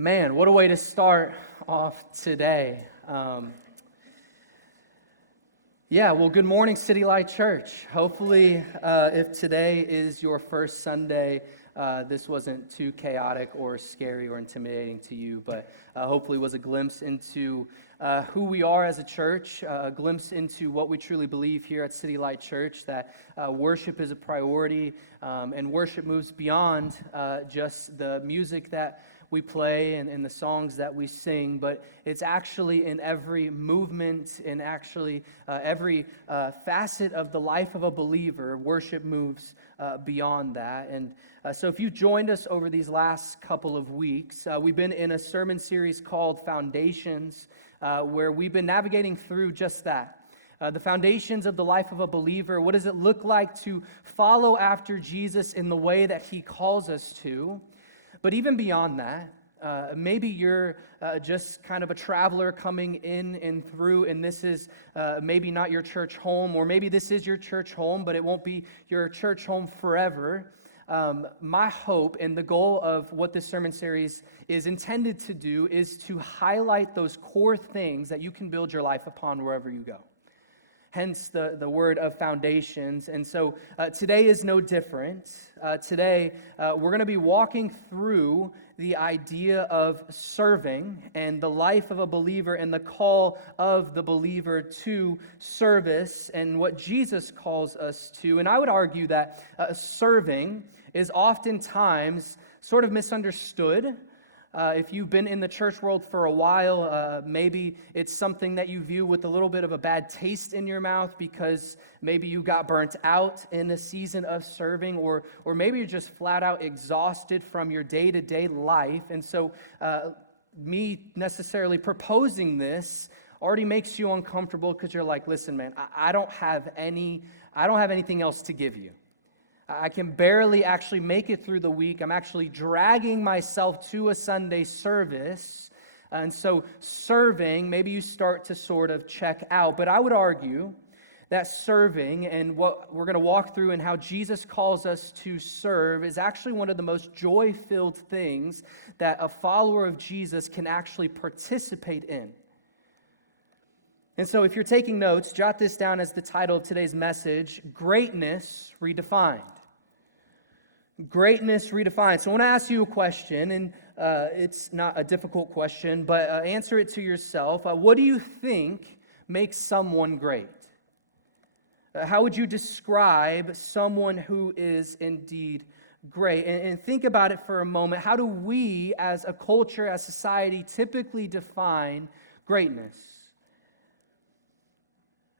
Man, what a way to start off today. Good morning, City Light Church. Hopefully, if today is your first Sunday, this wasn't too chaotic or scary or intimidating to you, but hopefully was a glimpse into who we are as a church, a glimpse into what we truly believe here at City Light Church, that worship is a priority, and worship moves beyond just the music that we play and the songs that we sing, but it's actually in every movement, in actually every facet of the life of a believer. Worship moves beyond that. And so if you joined us over these last couple of weeks, we've been in a sermon series called Foundations, where we've been navigating through just that. The foundations of the life of a believer. What does it look like to follow after Jesus in the way that he calls us to? But even beyond that, maybe you're just kind of a traveler coming in and through, and this is maybe not your church home, or maybe this is your church home, but it won't be your church home forever. My hope and the goal of what this sermon series is intended to do is to highlight those core things that you can build your life upon wherever you go. Hence the word of foundations. And so today is no different. Today we're going to be walking through the idea of serving and the life of a believer and the call of the believer to service and what Jesus calls us to. And I would argue that serving is oftentimes sort of misunderstood. If you've been in the church world for a while, maybe it's something that you view with a little bit of a bad taste in your mouth because maybe you got burnt out in a season of serving, or maybe you're just flat out exhausted from your day-to-day life. And so me necessarily proposing this already makes you uncomfortable because you're like, listen, man, I don't have anything else to give you. I can barely actually make it through the week. I'm actually dragging myself to a Sunday service. And so serving, maybe you start to sort of check out. But I would argue that serving and what we're going to walk through and how Jesus calls us to serve is actually one of the most joy-filled things that a follower of Jesus can actually participate in. And so if you're taking notes, jot this down as the title of today's message: Greatness Redefined. Greatness redefined. So I want to ask you a question, and it's not a difficult question, but answer it to yourself. What do you think makes someone great? How would you describe someone who is indeed great? And think about it for a moment. How do we as a culture, as society, typically define greatness?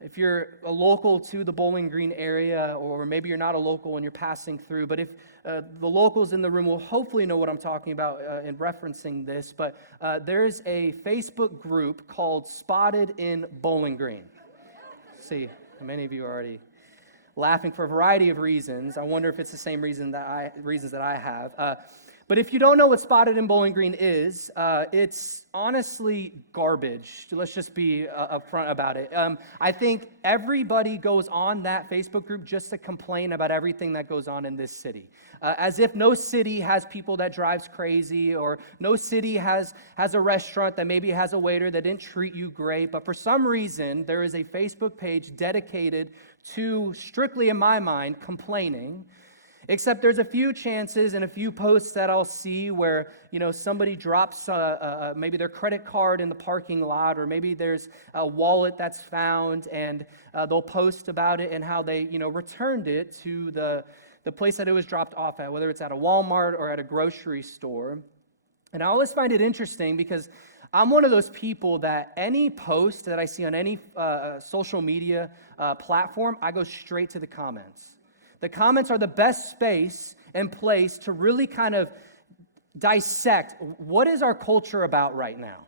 If you're a local to the Bowling Green area, or maybe you're not a local and you're passing through, but if the locals in the room will hopefully know what I'm talking about in referencing this, but there's a Facebook group called Spotted in Bowling Green. See, many of you are already laughing for a variety of reasons. I wonder if it's the same reasons that I have. But if you don't know what Spotted in Bowling Green is, it's honestly garbage. Let's just be upfront about it. I think everybody goes on that Facebook group just to complain about everything that goes on in this city. As if no city has people that drives crazy, or no city has a restaurant that maybe has a waiter that didn't treat you great. But for some reason, there is a Facebook page dedicated to, strictly in my mind, complaining. Except there's a few chances and a few posts that I'll see where, somebody drops maybe their credit card in the parking lot, or maybe there's a wallet that's found, and they'll post about it and how they, returned it to the place that it was dropped off at, whether it's at a Walmart or at a grocery store. And I always find it interesting because I'm one of those people that any post that I see on any social media platform, I go straight to the comments. The comments are the best space and place to really kind of dissect what is our culture about right now.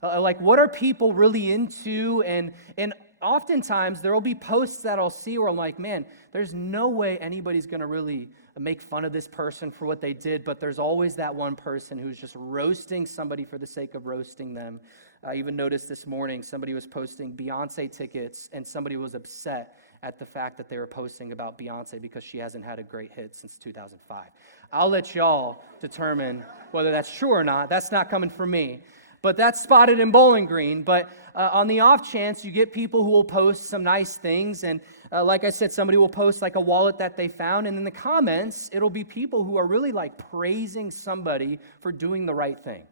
What are people really into? And oftentimes there will be posts that I'll see where I'm like, man, there's no way anybody's going to really make fun of this person for what they did, but there's always that one person who's just roasting somebody for the sake of roasting them. I even noticed this morning somebody was posting Beyonce tickets, and somebody was upset at the fact that they were posting about Beyonce because she hasn't had a great hit since 2005. I'll let y'all determine whether that's true or not. That's not coming from me. But that's spotted in Bowling Green. But on the off chance, you get people who will post some nice things. And like I said, somebody will post like a wallet that they found. And in the comments, it'll be people who are really like praising somebody for doing the right thing.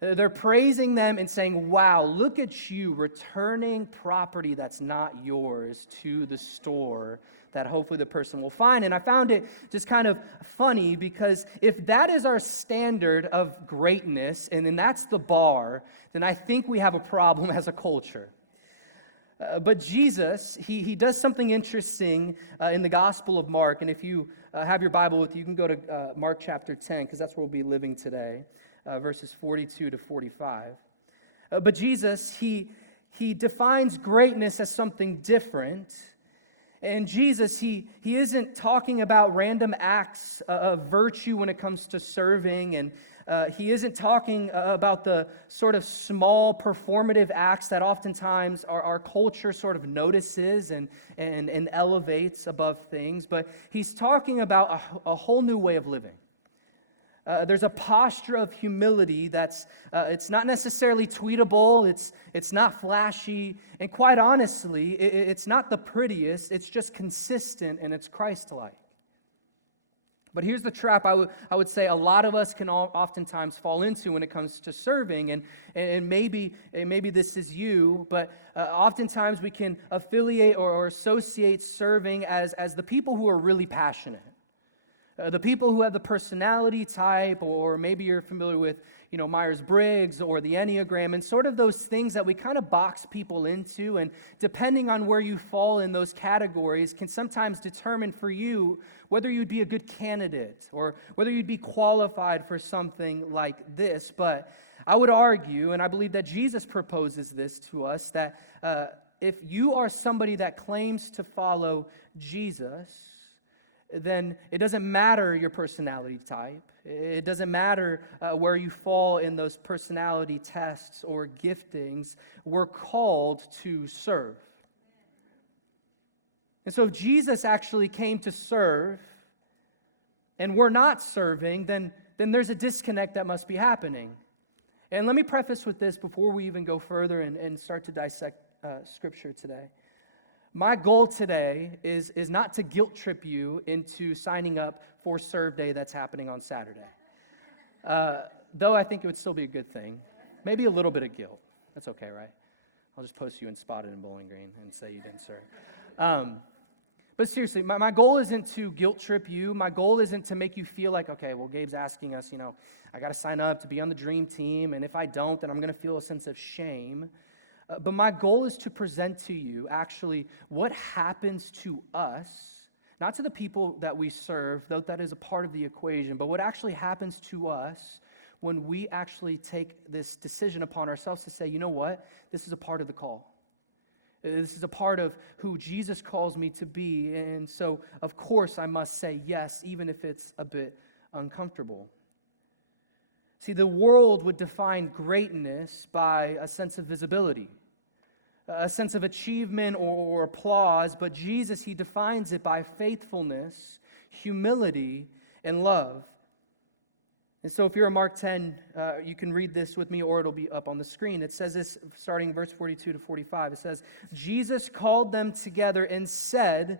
They're praising them and saying, wow, look at you returning property that's not yours to the store that hopefully the person will find. And I found it just kind of funny because if that is our standard of greatness and then that's the bar, then I think we have a problem as a culture. But Jesus, he does something interesting in the Gospel of Mark. And if you have your Bible with you, you can go to Mark chapter 10 because that's where we'll be living today. Verses 42 to 45. But Jesus, he defines greatness as something different. And Jesus, he isn't talking about random acts of virtue when it comes to serving. And he isn't talking about the sort of small performative acts that oftentimes our culture sort of notices and elevates above things. But he's talking about a whole new way of living. There's a posture of humility that's, it's not necessarily tweetable, it's not flashy, and quite honestly, it's not the prettiest, it's just consistent and it's Christ-like. But here's the trap I would say a lot of us can oftentimes fall into when it comes to serving, and maybe this is you, but oftentimes we can affiliate or associate serving as the people who are really passionate. The people who have the personality type, or maybe you're familiar with, Myers-Briggs or the Enneagram, and sort of those things that we kind of box people into, and depending on where you fall in those categories can sometimes determine for you whether you'd be a good candidate or whether you'd be qualified for something like this. But I would argue, and I believe that Jesus proposes this to us, that if you are somebody that claims to follow Jesus, then it doesn't matter your personality type. It doesn't matter where you fall in those personality tests or giftings. We're called to serve. And so if Jesus actually came to serve and we're not serving, then there's a disconnect that must be happening. And let me preface with this before we even go further and start to dissect Scripture today. My goal today is not to guilt trip you into signing up for Serve Day that's happening on Saturday. Though I think it would still be a good thing. Maybe a little bit of guilt. That's okay, right? I'll just post you and spot it in Bowling Green and say you didn't serve. But seriously, my goal isn't to guilt trip you. My goal isn't to make you feel like, okay, well, Gabe's asking us, I got to sign up to be on the dream team, and if I don't, then I'm going to feel a sense of shame. But my goal is to present to you actually what happens to us, not to the people that we serve, though that is a part of the equation, but what actually happens to us when we actually take this decision upon ourselves to say, you know what, this is a part of the call. This is a part of who Jesus calls me to be, and so of course I must say yes, even if it's a bit uncomfortable. See, the world would define greatness by a sense of visibility, a sense of achievement or applause, but Jesus, he defines it by faithfulness, humility, and love. And so if you're in Mark 10, you can read this with me or it'll be up on the screen. It says this starting verse 42 to 45. It says, Jesus called them together and said,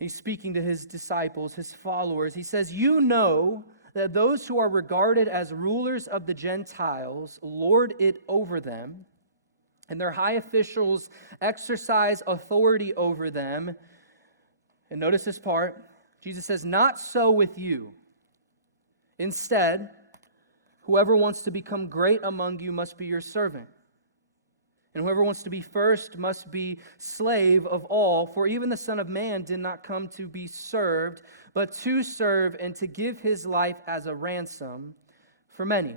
he's speaking to his disciples, his followers, he says, you know that those who are regarded as rulers of the Gentiles lord it over them, and their high officials exercise authority over them. And notice this part. Jesus says, not so with you. Instead, whoever wants to become great among you must be your servant. And whoever wants to be first must be slave of all. For even the Son of Man did not come to be served, but to serve and to give his life as a ransom for many.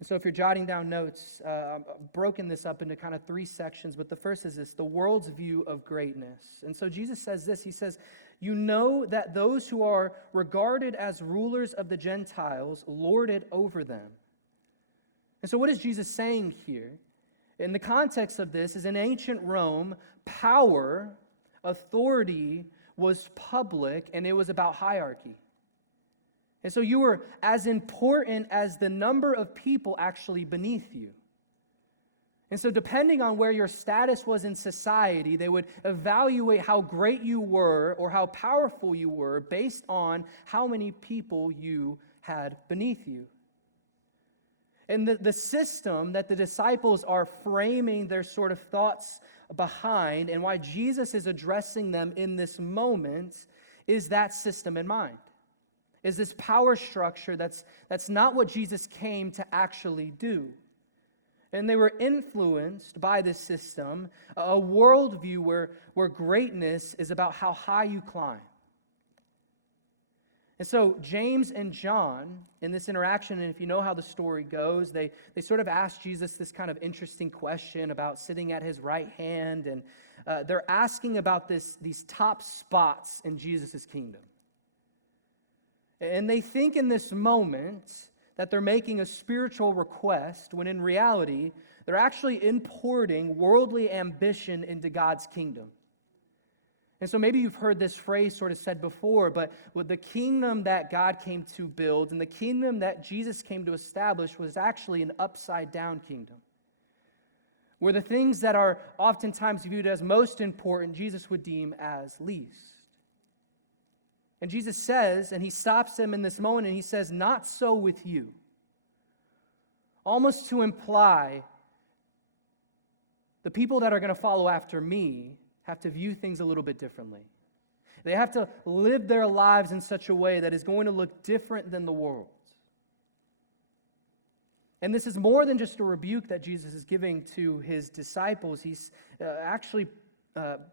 And so if you're jotting down notes, I've broken this up into kind of three sections, but the first is this, the world's view of greatness. And so Jesus says this, he says, you know that those who are regarded as rulers of the Gentiles lord it over them. And so what is Jesus saying here? In the context of this is in ancient Rome, power, authority was public, and it was about hierarchy. And so you were as important as the number of people actually beneath you. And so depending on where your status was in society, they would evaluate how great you were or how powerful you were based on how many people you had beneath you. And the system that the disciples are framing their sort of thoughts behind, and why Jesus is addressing them in this moment, is that system in mind. Is this power structure that's not what Jesus came to actually do. And they were influenced by this system, a worldview where greatness is about how high you climb. And so James and John, in this interaction, and if you know how the story goes, they sort of ask Jesus this kind of interesting question about sitting at his right hand, and they're asking about these top spots in Jesus' kingdom. And they think in this moment that they're making a spiritual request, when in reality, they're actually importing worldly ambition into God's kingdom. And so maybe you've heard this phrase sort of said before, but with the kingdom that God came to build and the kingdom that Jesus came to establish was actually an upside-down kingdom, where the things that are oftentimes viewed as most important, Jesus would deem as least. And Jesus says, and he stops them in this moment, and he says, "Not so with you." Almost to imply the people that are going to follow after me have to view things a little bit differently. They have to live their lives in such a way that is going to look different than the world. And this is more than just a rebuke that Jesus is giving to his disciples. He's actually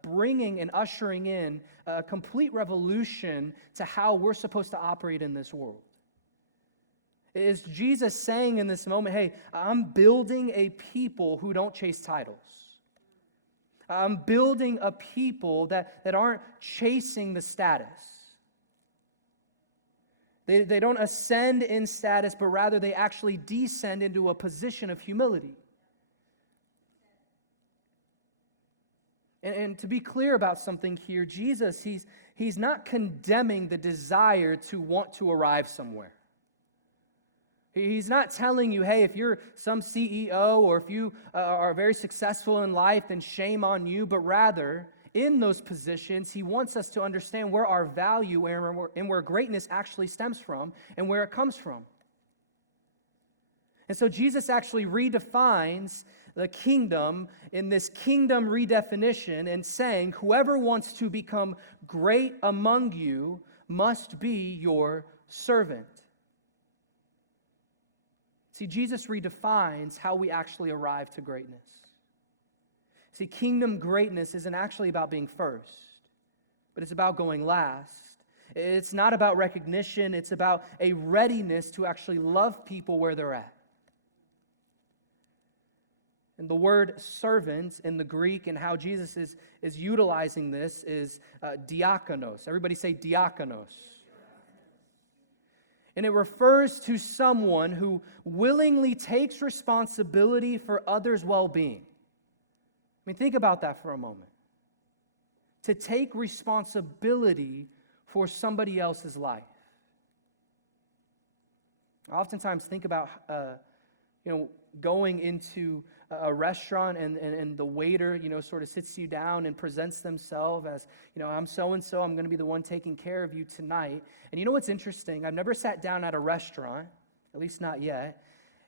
bringing and ushering in a complete revolution to how we're supposed to operate in this world. Is Jesus saying in this moment, hey, I'm building a people who don't chase titles. I'm building a people that aren't chasing the status. They don't ascend in status, but rather they actually descend into a position of humility. And to be clear about something here, Jesus, he's not condemning the desire to want to arrive somewhere. He's not telling you, hey, if you're some CEO or if you are very successful in life, then shame on you. But rather, in those positions, he wants us to understand where our value and where greatness actually stems from and where it comes from. And so Jesus actually redefines the kingdom in this kingdom redefinition and saying, whoever wants to become great among you must be your servant. See, Jesus redefines how we actually arrive to greatness. See, kingdom greatness isn't actually about being first, but it's about going last. It's not about recognition, it's about a readiness to actually love people where they're at. And the word servant in the Greek and how Jesus is utilizing this is diakonos. Everybody say diakonos. And it refers to someone who willingly takes responsibility for others' well-being. I mean, think about that for a moment. To take responsibility for somebody else's life. I oftentimes think about, going into a restaurant and the waiter, sort of sits you down and presents themselves as, I'm so-and-so, I'm going to be the one taking care of you tonight. And you know what's interesting? I've never sat down at a restaurant, at least not yet,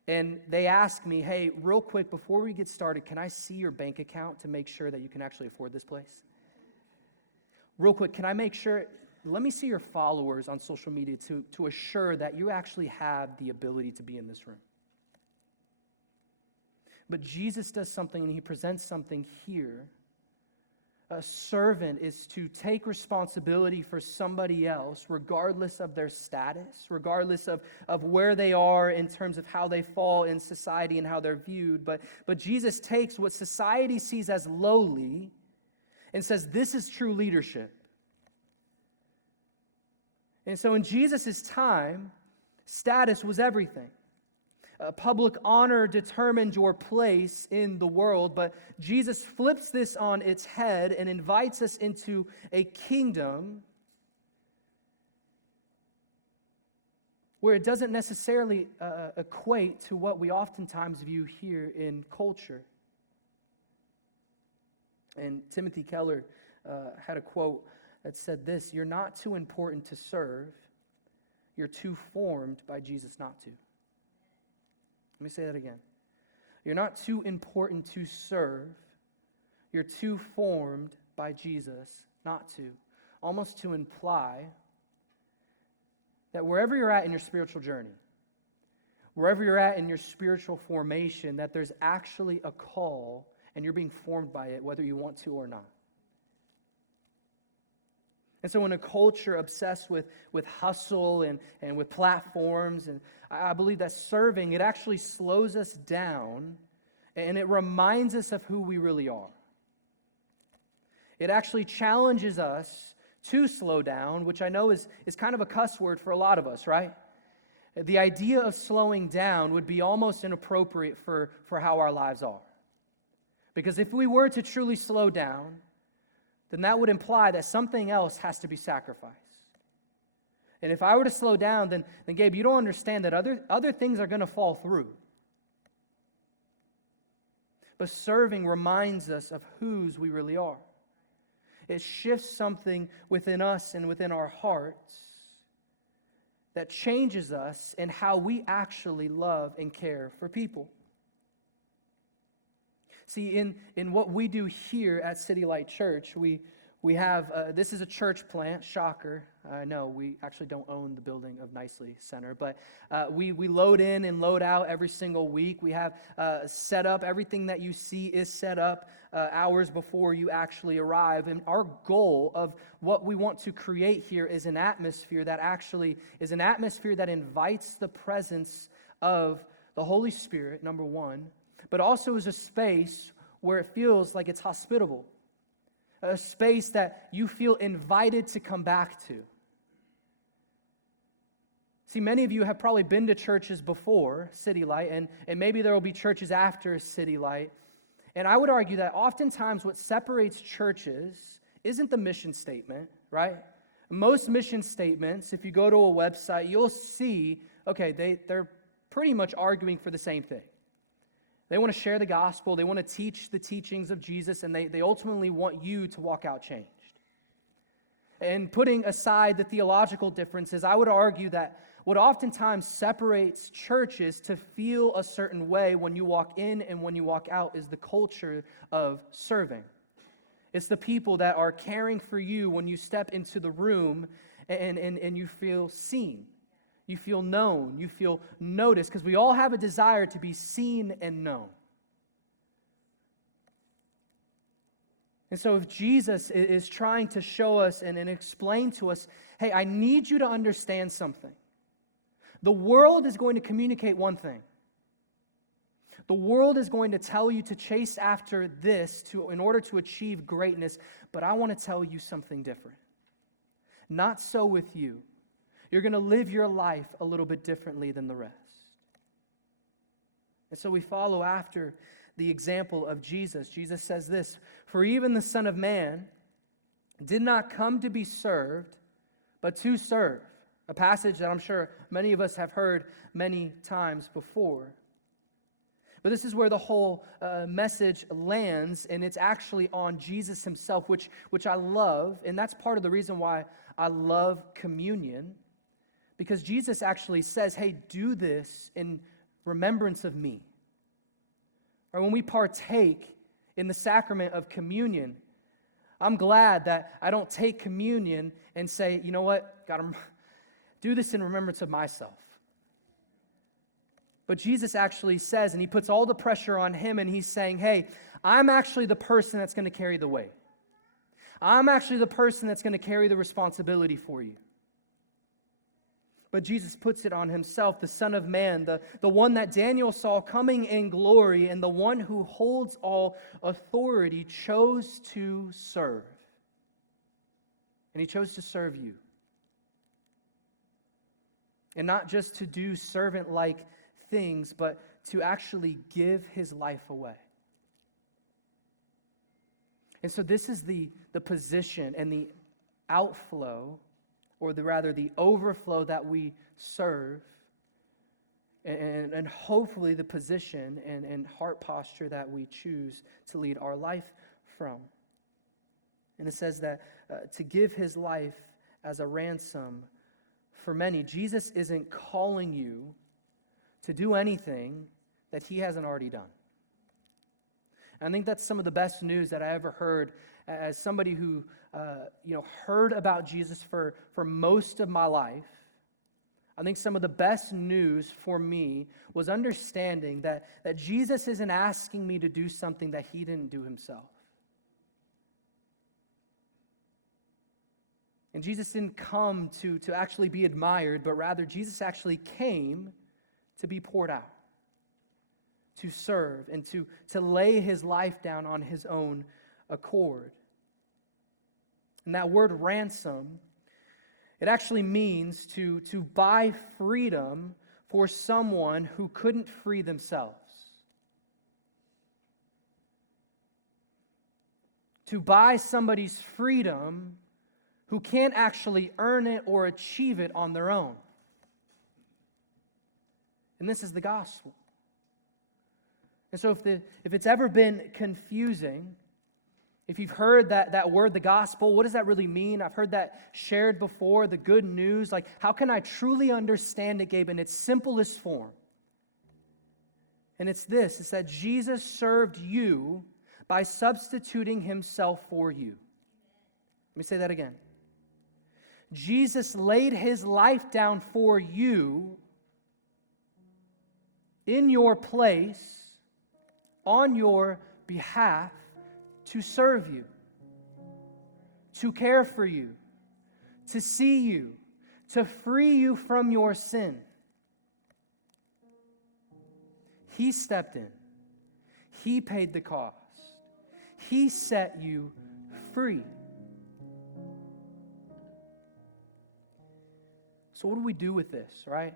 and they ask me, hey, real quick, before we get started, can I see your bank account to make sure that you can actually afford this place? Real quick, can I make sure, let me see your followers on social media to assure that you actually have the ability to be in this room. But Jesus does something, and he presents something here. A servant is to take responsibility for somebody else, regardless of their status, regardless of where they are in terms of how they fall in society and how they're viewed. But Jesus takes what society sees as lowly and says, this is true leadership. And so in Jesus' time, status was everything. Public honor determined your place in the world, but Jesus flips this on its head and invites us into a kingdom where it doesn't necessarily equate to what we oftentimes view here in culture. And Timothy Keller had a quote that said this: "You're not too important to serve, you're too formed by Jesus not to." Let me say that again. You're not too important to serve, you're too formed by Jesus not to. Almost to imply that wherever you're at in your spiritual journey, wherever you're at in your spiritual formation, that there's actually a call and you're being formed by it, whether you want to or not. And so in a culture obsessed with hustle and with platforms, and I believe that serving, it actually slows us down and it reminds us of who we really are. It actually challenges us to slow down, which I know is kind of a cuss word for a lot of us, right? The idea of slowing down would be almost inappropriate for how our lives are. Because if we were to truly slow down, then that would imply that something else has to be sacrificed. And if I were to slow down, then Gabe, you don't understand that other things are going to fall through. But serving reminds us of whose we really are. It shifts something within us and within our hearts that changes us in how we actually love and care for people. See, in what we do here at City Light Church, we have, this is a church plant, shocker. I know, we actually don't own the building of Nicely Center, but we load in and load out every single week. We have set up, everything that you see is set up hours before you actually arrive. And our goal of what we want to create here is an atmosphere that actually is an atmosphere that invites the presence of the Holy Spirit, number one, but also is a space where it feels like it's hospitable. A space that you feel invited to come back to. See, many of you have probably been to churches before City Light, and maybe there will be churches after City Light. And I would argue that oftentimes what separates churches isn't the mission statement, right? Most mission statements, if you go to a website, you'll see, okay, they're pretty much arguing for the same thing. They want to share the gospel, they want to teach the teachings of Jesus, and they ultimately want you to walk out changed. And putting aside the theological differences, I would argue that what oftentimes separates churches to feel a certain way when you walk in and when you walk out is the culture of serving. It's the people that are caring for you when you step into the room and you feel seen. You feel known, you feel noticed, because we all have a desire to be seen and known. And so if Jesus is trying to show us and explain to us, hey, I need you to understand something. The world is going to communicate one thing. The world is going to tell you to chase after this in order to achieve greatness, but I want to tell you something different. Not so with you. You're going to live your life a little bit differently than the rest. And so we follow after the example of Jesus. Jesus says this, "For even the Son of Man did not come to be served, but to serve." A passage that I'm sure many of us have heard many times before. But this is where the whole message lands, and it's actually on Jesus himself, which I love, and that's part of the reason why I love communion. Because Jesus actually says, hey, do this in remembrance of me. Or when we partake in the sacrament of communion, I'm glad that I don't take communion and say, you know what, gotta do this in remembrance of myself. But Jesus actually says, and he puts all the pressure on him, and he's saying, hey, I'm actually the person that's going to carry the weight. I'm actually the person that's going to carry the responsibility for you. But Jesus puts it on himself, the Son of Man, the one that Daniel saw coming in glory, and the one who holds all authority, chose to serve. And he chose to serve you. And not just to do servant-like things, but to actually give his life away. And so this is the position and the outflow, or the overflow that we serve, and hopefully the position and heart posture that we choose to lead our life from. And it says that to give his life as a ransom for many. Jesus isn't calling you to do anything that he hasn't already done. And I think that's some of the best news that I ever heard as somebody who heard about Jesus for most of my life. I think some of the best news for me was understanding that Jesus isn't asking me to do something that he didn't do himself. And Jesus didn't come to actually be admired, but rather Jesus actually came to be poured out, to serve, and to lay his life down on his own accord. And that word ransom, it actually means to buy freedom for someone who couldn't free themselves. To buy somebody's freedom who can't actually earn it or achieve it on their own. And this is the gospel. And so if it's ever been confusing, if you've heard that word, the gospel, what does that really mean? I've heard that shared before, the good news. Like, how can I truly understand it, Gabe, in its simplest form? And it's this, it's that Jesus served you by substituting himself for you. Let me say that again. Jesus laid his life down for you in your place, on your behalf, to serve you, to care for you, to see you, to free you from your sin. He stepped in. He paid the cost. He set you free. So what do we do with this, right?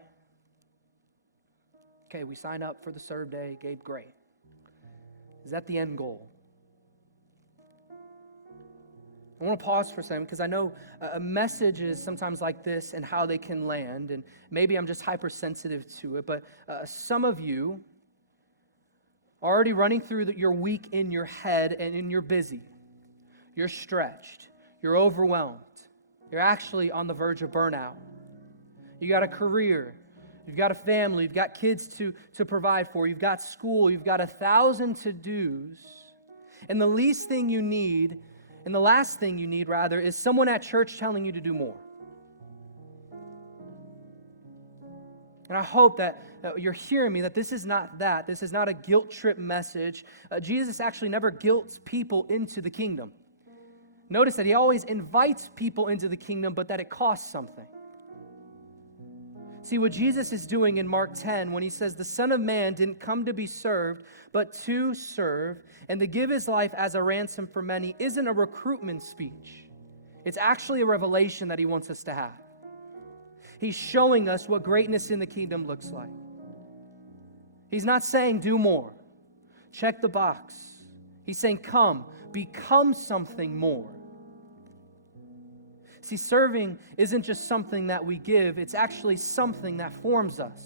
Okay, we sign up for the serve day. Gabe, great. Is that the end goal? I want to pause for a second because I know messages sometimes like this and how they can land, and maybe I'm just hypersensitive to it, but some of you are already running through your week in your head, and you're busy. You're stretched. You're overwhelmed. You're actually on the verge of burnout. You got a career. You've got a family. You've got kids to provide for. You've got school. You've got 1,000 to-dos. And the least thing you need, and the last thing you need, rather, is someone at church telling you to do more. And I hope that you're hearing me, that this is not that. This is not a guilt trip message. Jesus actually never guilts people into the kingdom. Notice that he always invites people into the kingdom, but that it costs something. See, what Jesus is doing in Mark 10 when he says the Son of Man didn't come to be served, but to serve and to give his life as a ransom for many isn't a recruitment speech. It's actually a revelation that he wants us to have. He's showing us what greatness in the kingdom looks like. He's not saying do more, check the box. He's saying come, become something more. See, serving isn't just something that we give, it's actually something that forms us,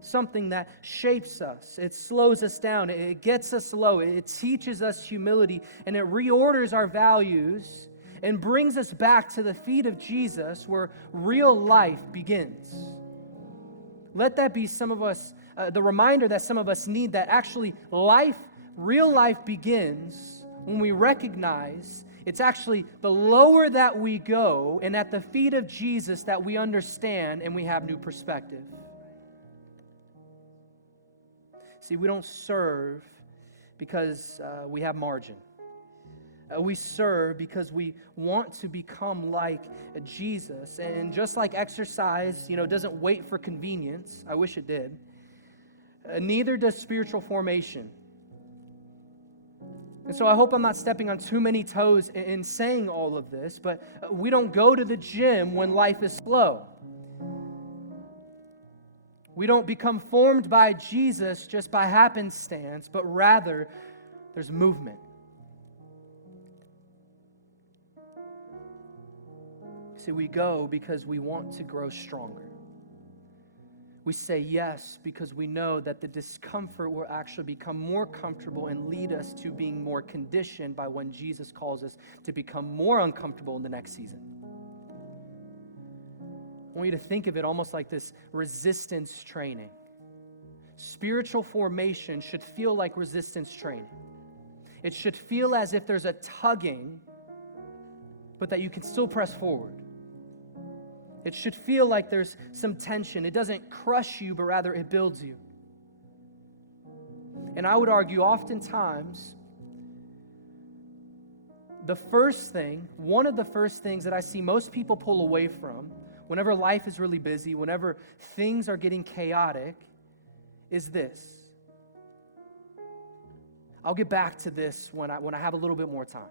something that shapes us. It slows us down, it gets us low, it teaches us humility, and it reorders our values and brings us back to the feet of Jesus where real life begins. Let that be some of us, the reminder that some of us need, that actually real life begins when we recognize it's actually the lower that we go and at the feet of Jesus that we understand and we have new perspective. See, we don't serve because we have margin. We serve because we want to become like Jesus. And just like exercise, doesn't wait for convenience, I wish it did, neither does spiritual formation. And so I hope I'm not stepping on too many toes in saying all of this, but we don't go to the gym when life is slow. We don't become formed by Jesus just by happenstance, but rather there's movement. See, we go because we want to grow stronger. We say yes because we know that the discomfort will actually become more comfortable and lead us to being more conditioned by when Jesus calls us to become more uncomfortable in the next season. I want you to think of it almost like this resistance training. Spiritual formation should feel like resistance training. It should feel as if there's a tugging, but that you can still press forward. It should feel like there's some tension. It doesn't crush you, but rather it builds you. And I would argue oftentimes, one of the first things that I see most people pull away from whenever life is really busy, whenever things are getting chaotic, is this. I'll get back to this when I have a little bit more time.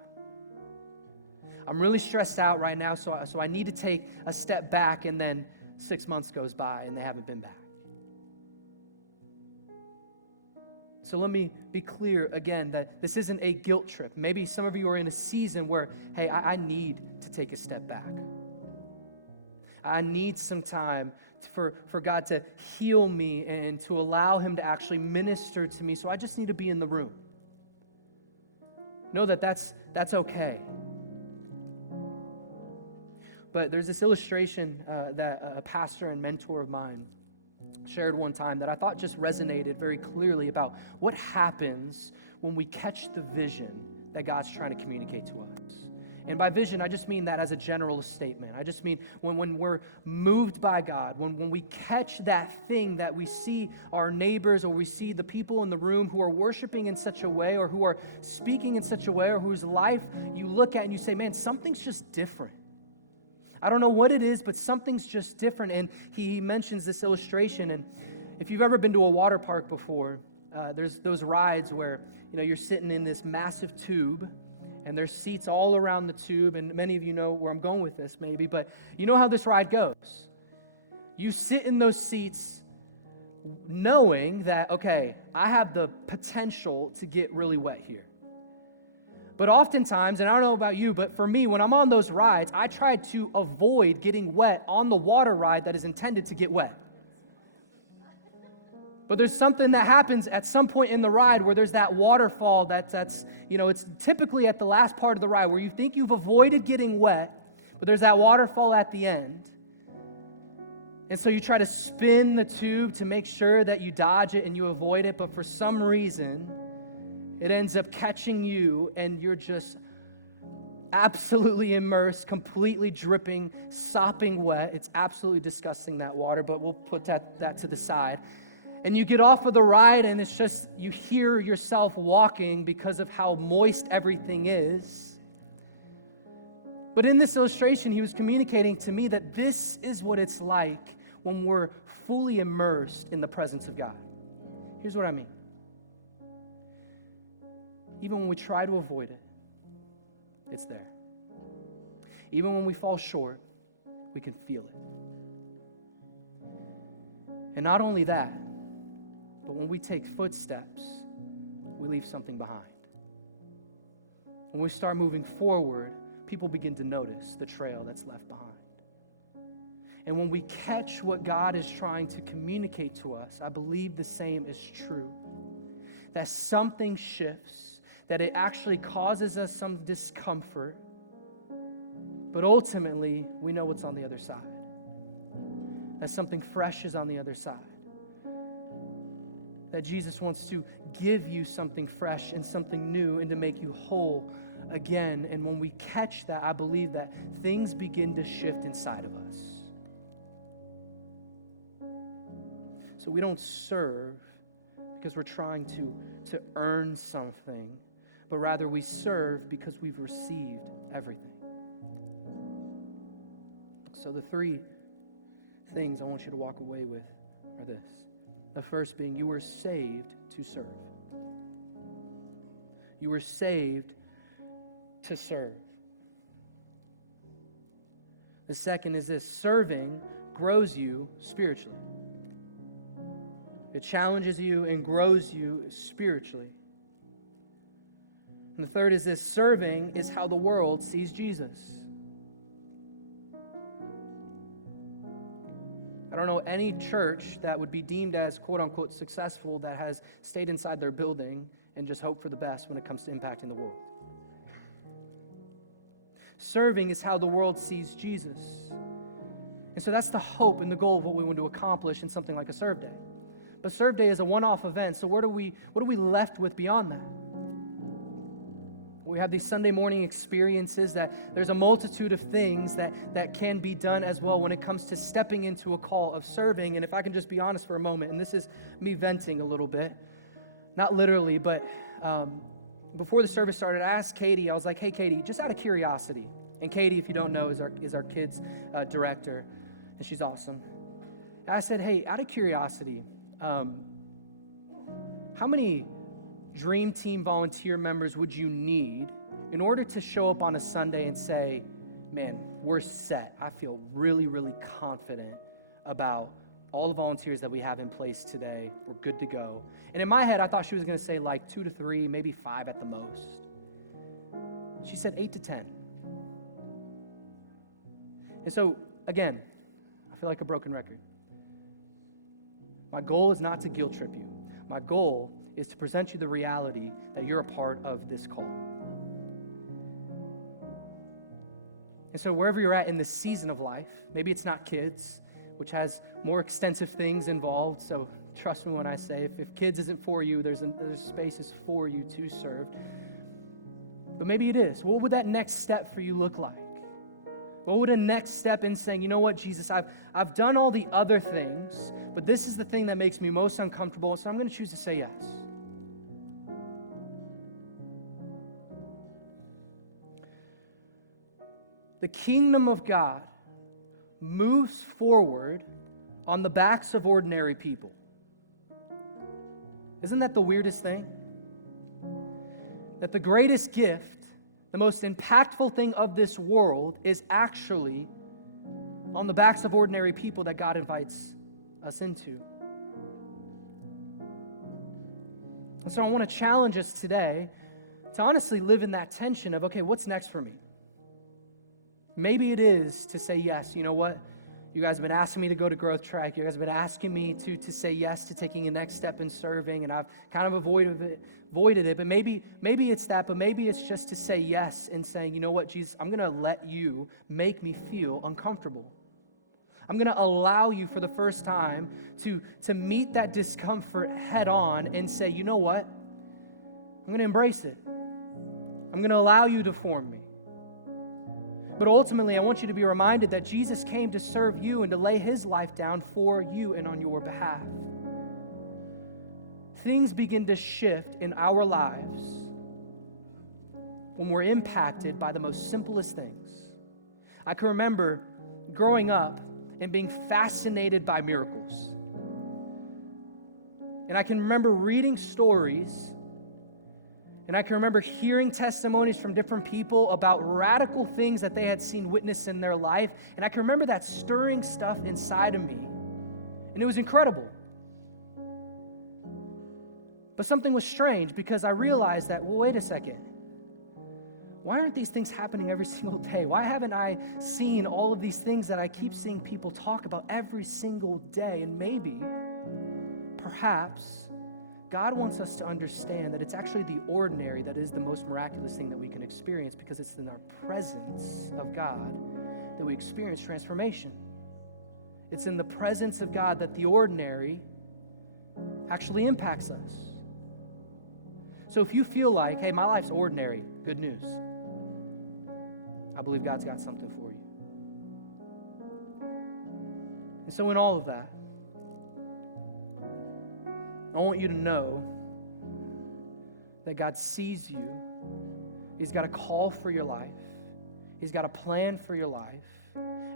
I'm really stressed out right now, so I need to take a step back, and then 6 months goes by and they haven't been back. So let me be clear again that this isn't a guilt trip. Maybe some of you are in a season where, hey, I need to take a step back. I need some time for God to heal me and to allow Him to actually minister to me, so I just need to be in the room. Know that that's okay. But there's this illustration that a pastor and mentor of mine shared one time that I thought just resonated very clearly about what happens when we catch the vision that God's trying to communicate to us. And by vision, I just mean that as a general statement. I just mean when we're moved by God, when we catch that thing that we see our neighbors or we see the people in the room who are worshiping in such a way or who are speaking in such a way or whose life you look at and you say, man, something's just different. I don't know what it is, but something's just different. And he mentions this illustration. And if you've ever been to a water park before, there's those rides where you're sitting in this massive tube, and there's seats all around the tube. And many of you know where I'm going with this, maybe. But you know how this ride goes. You sit in those seats knowing that, okay, I have the potential to get really wet here. But oftentimes, and I don't know about you, but for me, when I'm on those rides, I try to avoid getting wet on the water ride that is intended to get wet. But there's something that happens at some point in the ride where there's that waterfall that's it's typically at the last part of the ride where you think you've avoided getting wet, but there's that waterfall at the end. And so you try to spin the tube to make sure that you dodge it and you avoid it, but for some reason, it ends up catching you, and you're just absolutely immersed, completely dripping, sopping wet. It's absolutely disgusting, that water, but we'll put that to the side. And you get off of the ride, and it's just, you hear yourself walking because of how moist everything is. But in this illustration, he was communicating to me that this is what it's like when we're fully immersed in the presence of God. Here's what I mean. Even when we try to avoid it, it's there. Even when we fall short, we can feel it. And not only that, but when we take footsteps, we leave something behind. When we start moving forward, people begin to notice the trail that's left behind. And when we catch what God is trying to communicate to us, I believe the same is true. That something shifts, that it actually causes us some discomfort, but ultimately, we know what's on the other side. That something fresh is on the other side. That Jesus wants to give you something fresh and something new and to make you whole again. And when we catch that, I believe that things begin to shift inside of us. So we don't serve because we're trying to earn something, but rather we serve because we've received everything. So the three things I want you to walk away with are this. The first being, you were saved to serve. You were saved to serve. The second is this: serving grows you spiritually. It challenges you and grows you spiritually. And the third is this: serving is how the world sees Jesus. I don't know any church that would be deemed as quote-unquote successful that has stayed inside their building and just hope for the best when it comes to impacting the world. Serving is how the world sees Jesus. And so that's the hope and the goal of what we want to accomplish in something like a Serve Day. But Serve Day is a one-off event, so what are we left with beyond that? We have these Sunday morning experiences that there's a multitude of things that can be done as well when it comes to stepping into a call of serving. And if I can just be honest for a moment, and this is me venting a little bit, not literally, but before the service started, I asked Katie, I was like, hey, Katie, just out of curiosity. And Katie, if you don't know, is our kids director, and she's awesome. And I said, hey, out of curiosity, how many Dream Team volunteer members would you need in order to show up on a Sunday and say, man, we're set. I feel really, really confident about all the volunteers that we have in place today. We're good to go. And in my head, I thought she was going to say like 2 to 3, maybe 5 at the most. She said 8 to 10. And so, again, I feel like a broken record. My goal is not to guilt trip you. My goal is to present you the reality that you're a part of this call. And so wherever you're at in this season of life, maybe it's not kids, which has more extensive things involved, so trust me when I say, if kids isn't for you, there's spaces for you to serve. But maybe it is. What would that next step for you look like? What would a next step in saying, you know what, Jesus, I've done all the other things, but this is the thing that makes me most uncomfortable, so I'm going to choose to say yes. The kingdom of God moves forward on the backs of ordinary people. Isn't that the weirdest thing? That the greatest gift, the most impactful thing of this world is actually on the backs of ordinary people that God invites us into. And so I want to challenge us today to honestly live in that tension of, okay, what's next for me? Maybe it is to say yes. You know what? You guys have been asking me to go to Growth Track. You guys have been asking me to say yes to taking a next step in serving, and I've kind of avoided it. But maybe it's that, but maybe it's just to say yes and saying, you know what, Jesus, I'm going to let you make me feel uncomfortable. I'm going to allow you for the first time to meet that discomfort head on and say, you know what? I'm going to embrace it. I'm going to allow you to form me. But ultimately, I want you to be reminded that Jesus came to serve you and to lay his life down for you and on your behalf. Things begin to shift in our lives when we're impacted by the most simplest things. I can remember growing up and being fascinated by miracles. And I can remember reading stories, and I can remember hearing testimonies from different people about radical things that they had seen witness in their life. And I can remember that stirring stuff inside of me. And it was incredible. But something was strange because I realized that, well, wait a second. Why aren't these things happening every single day? Why haven't I seen all of these things that I keep seeing people talk about every single day? And maybe, perhaps, God wants us to understand that it's actually the ordinary that is the most miraculous thing that we can experience, because it's in our presence of God that we experience transformation. It's in the presence of God that the ordinary actually impacts us. So if you feel like, hey, my life's ordinary, good news. I believe God's got something for you. And so in all of that, I want you to know that God sees you. He's got a call for your life. He's got a plan for your life.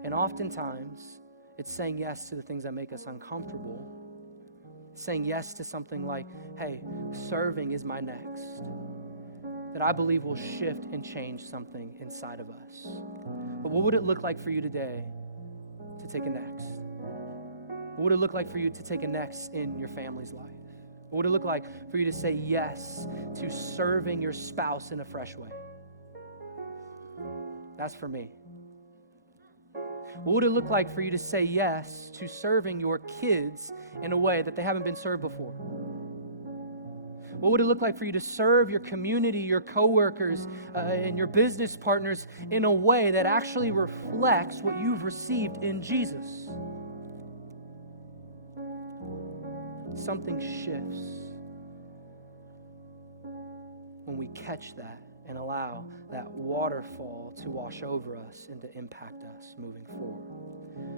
And oftentimes, it's saying yes to the things that make us uncomfortable. Saying yes to something like, hey, serving is my next. That I believe will shift and change something inside of us. But what would it look like for you today to take a next? What would it look like for you to take a next in your family's life? What would it look like for you to say yes to serving your spouse in a fresh way? That's for me. What would it look like for you to say yes to serving your kids in a way that they haven't been served before? What would it look like for you to serve your community, your coworkers, and your business partners in a way that actually reflects what you've received in Jesus? Something shifts when we catch that and allow that waterfall to wash over us and to impact us moving forward.